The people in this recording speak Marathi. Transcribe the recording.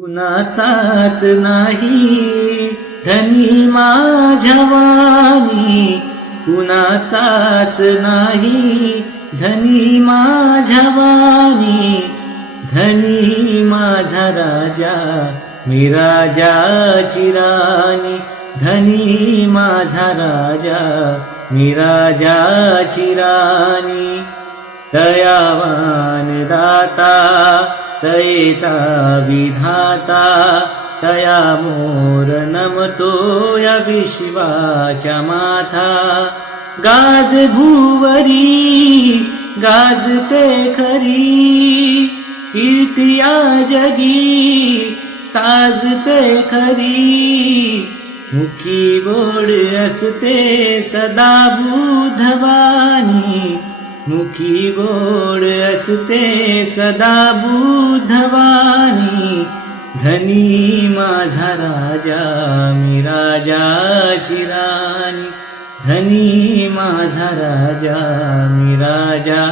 कुणाचाच नाही. धनी माझ्या वाणी कुणाचाच नाही. धनी माझ्या वाणी धनी माझा राजा मी राजाची राणी. धनी माझा राजा मी राजाची राणी. दयावान दाता तयेचा विधाता तया मोर नमतो या विश्वाच्या माथा। गाज भुवरी गाजते खरी कीर्तिया जगी ताजते खरी। मुखी गोड असते सदा बुधवा मुखी गोड असते सदा बुधवानी धनी माझा राजा मी राजाची राणी। धनी माझा राजा मी राजा